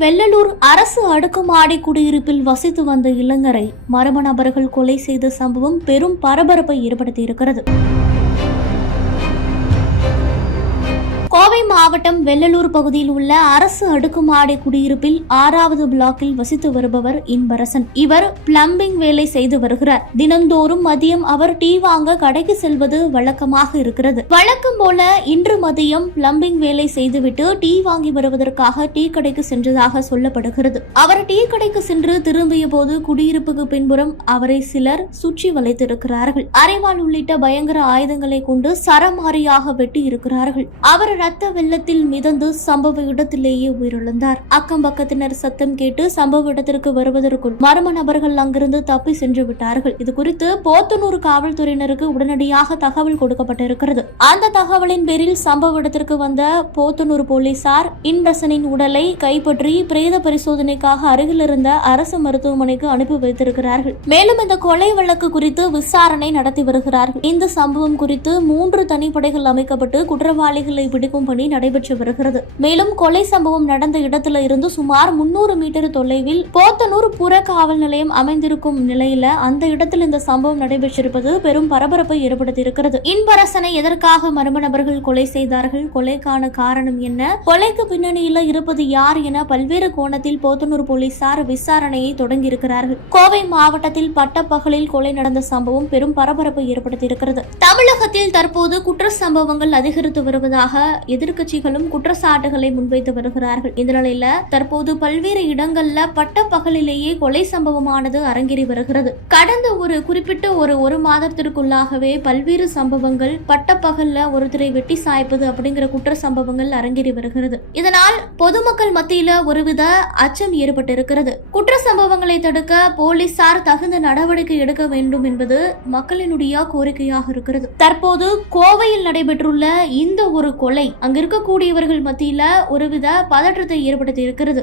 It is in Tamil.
வெள்ளலூர் அரசு அடுக்குமாடி குடியிருப்பில் வசித்து வந்த இளைஞரை மர்ம நபர்கள் கொலை செய்த சம்பவம் பெரும் பரபரப்பை ஏற்படுத்தியிருக்கிறது. கோவை மாவட்டம் வெள்ளலூர் பகுதியில் உள்ள அரசு அடுக்குமாடி குடியிருப்பில் ஆறாவது பிளாக்கில் வசித்து வருபவர் இன்பரசன். இவர் பிளம்பிங் வேலை செய்து வருகிறார். தினந்தோறும் மதியம் அவர் டீ வாங்க கடைக்கு செல்வது வழக்கமாக இருக்கிறது. வழக்கம் போல இன்று மதியம் பிளம்பிங் வேலை செய்துவிட்டு டீ வாங்கி வருவதற்காக டீ கடைக்கு சென்றதாக சொல்லப்படுகிறது. அவர் டீ கடைக்கு சென்று திரும்பிய போது குடியிருப்புக்கு பின்புறம் அவரை சிலர் சுற்றி வளைத்திருக்கிறார்கள். அரைவாள் உள்ளிட்ட பயங்கர ஆயுதங்களை கொண்டு சரமாரியாக வெட்டி இருக்கிறார்கள் அவர் ரத்த வெள்ளத்தில் மிதந்து சம்பவ இடத்திலேயே உயிரிழந்தார். அக்கம் பக்கத்தினர் சத்தம் கேட்டு சம்பவ இடத்திற்கு வருவதற்குள் மர்ம நபர்கள் அங்கிருந்து தப்பி சென்று விட்டார்கள். இது குறித்து போத்தனூர் காவல்துறையினருக்கு உடனடியாக தகவல் கொடுக்கப்பட்டிருக்கிறது. அந்த தகவலின் பேரில் சம்பவ இடத்திற்கு வந்த போத்தனூர் போலீசார் இன்பசனின் உடலை கைப்பற்றி பிரேத பரிசோதனைக்காக அருகில் இருந்த அரசு மருத்துவமனைக்கு அனுப்பி வைத்திருக்கிறார்கள். மேலும் இந்த கொலை வழக்கு குறித்து விசாரணை நடத்தி வருகிறார்கள். இந்த சம்பவம் குறித்து மூன்று தனிப்படைகள் அமைக்கப்பட்டு குற்றவாளிகளை பிடிக்கும் பணி நடைபெற்று வருகிறது. மேலும் கொலை சம்பவம் நடந்த இடத்துல இருந்து சுமார் முன்னூறு மீட்டர் தொலைவில் போத்தனூர் புற காவல் நிலையம் அமைந்திருக்கும் நிலையில அந்த இடத்தில் இந்த சம்பவம் நடைபெற்றிருப்பது பெரும் பரபரப்பை ஏற்படுத்தியிருக்கிறது. இன்பரசனை எதற்காக மர்ம நபர்கள் கொலை செய்தார்கள்? கொலைக்கான காரணம் என்ன? கொலைக்கு பின்னணியில இருப்பது யார் என பல்வேறு கோணத்தில் போத்தனூர் போலீசார் விசாரணையை தொடங்கியிருக்கிறார்கள். கோவை மாவட்டத்தில் பட்டப்பகலில் கொலை நடந்த சம்பவம் பெரும் பரபரப்பை ஏற்படுத்தியிருக்கிறது. தமிழகத்தில் தற்போது குற்ற சம்பவங்கள் அதிகரித்து வருவதாக எதிர்க்கட்சிகளும் குற்றச்சாட்டுகளை முன்வைத்து வருகிறார்கள். இந்த நிலையில தற்போது பல்வேறு இடங்கள்ல பட்டப்பகலிலேயே கொலை சம்பவமானது அரங்கேறி வருகிறது. கடந்த ஒரு குறிப்பிட்ட ஒரு ஒரு மாதத்திற்குள்ளாகவே பல்வேறு சம்பவங்கள் பட்டப்பகல்ல ஒருத்தரை வெட்டி சாய்ப்பது அப்படிங்கிற குற்ற சம்பவங்கள் அரங்கேறி வருகிறது. இதனால் பொதுமக்கள் மத்தியில ஒருவித அச்சம் ஏற்பட்டிருக்கிறது. குற்ற சம்பவங்களை தடுக்க போலீசார் தகுந்த நடவடிக்கை எடுக்க வேண்டும் என்பது மக்களினுடைய கோரிக்கையாக இருக்கிறது. தற்போது கோவையில் நடைபெற்றுள்ள இந்த ஒரு கொலை அங்க இருக்கக்கூடியவர்கள் மத்தியில ஒருவித பதற்றத்தை ஏற்படுத்தி இருக்கிறது.